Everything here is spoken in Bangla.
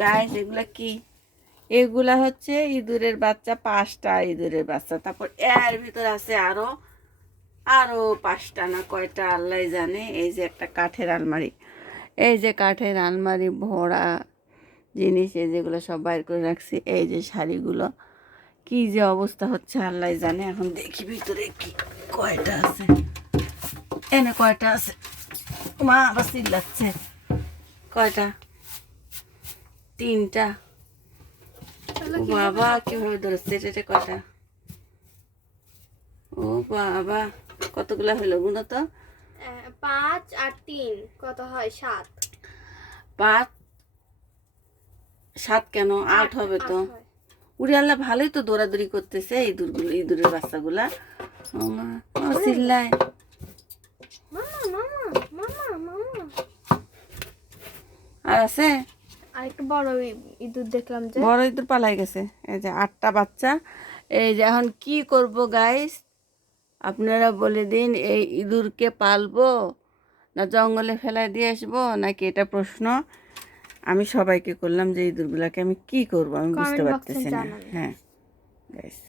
গাইস এগুলা কি? এগুলা হচ্ছে ইঁদুরের বাচ্চা, 5টা ইঁদুরের বাচ্চা। তারপর এর ভিতর আছে আরো আরো 5টা না কয়টা আল্লাহ জানে। এই যে একটা কাঠের আলমারি, এই যে কাঠের আলমারি ভরা জিনিস, এই যেগুলো সব বাইর করে রাখছি। এই যে শাড়িগুলো, কি যে অবস্থা হচ্ছে আল্লাহ জানে। এখন দেখি ভিতরে কি কয়টা আছে, এনে কয়টা আছে। মা আবার চিল্লাচ্ছে। কয়টা? 3টা। বাবা কিভাবে ধরেছে এটা? কয়টা? ও বাবা, কতগুলা হইলো গুলো তো? 5 আর 3 কত হয়? 7। 5 7 কেন? 8 হবে তো। উড়ে আল্লাহ, ভালোই তো দৌড়াদৌড়ি করতেছে ইঁদুরগুলো, ইঁদুরের বাচ্চাগুলা। ও মা, ও চিল্লায়। মামা মামা মামা মামা। আর আছে আর একটু বড় ইঁদুর দেখলাম যে। বড় ইঁদুর পালাই গেছে। এই যে 8টা বাচ্চা। এই যে এখন কি করব গাইস, আপনারা বলে দিন। এই ইঁদুরকে পালবো না জঙ্গলে ফেলাই দিয়ে আসবো, নাকি এটা প্রশ্ন আমি সবাইকে করলাম যে ইঁদুরগুলাকে আমি কি করব, আমি বুঝতে কমেন্ট বক্সে পারতেছি না। জানান। হ্যাঁ গাইস।